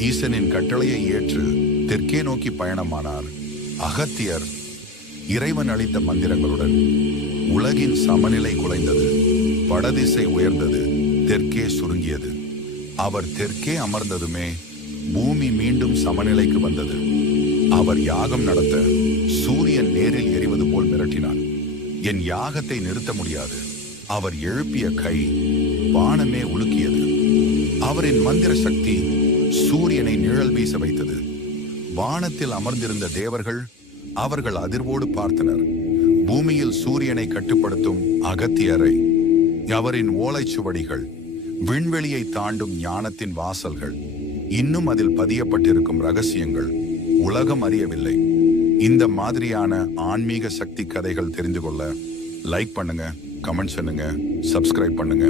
ஈசனின் கட்டளையை ஏற்று தெற்கே நோக்கி பயணமானார். அகத்தியர் இறைவன் அளித்த மந்திரங்களுடன் உலகின் சமநிலை குலைந்தது வடதிசை உயர்ந்தது தெற்கே சுருங்கியது. அவர் தெற்கே அமர்ந்ததுமே பூமி மீண்டும் சமநிலைக்கு வந்தது. அவர் யாகம் நடத்த சூரியன் நேரில் எரிவது போல் மிரட்டினார். என் யாகத்தை நிறுத்த முடியாது. அவர் எழுப்பிய கை வானமே உலுக்கியது. அவரின் மந்திர சக்தி சூரியனை நிழல் வீச வைத்தது. வானத்தில் அமர்ந்திருந்த தேவர்கள் அவர்கள் அதிர்வோடு பார்த்தனர். பூமியில் சூரியனை கட்டுப்படுத்தும் அகத்தியரை அவரின் ஓலைச்சுவடிகள் விண்வெளியை தாண்டும் ஞானத்தின் வாசல்கள். இன்னும் அதில் பதியப்பட்டிருக்கும் ரகசியங்கள் உலகம் அறியவில்லை. இந்த மாதிரியான ஆன்மீக சக்தி கதைகள் தெரிந்து கொள்ள லைக் பண்ணுங்க கமெண்ட் பண்ணுங்க சப்ஸ்கிரைப் பண்ணுங்க.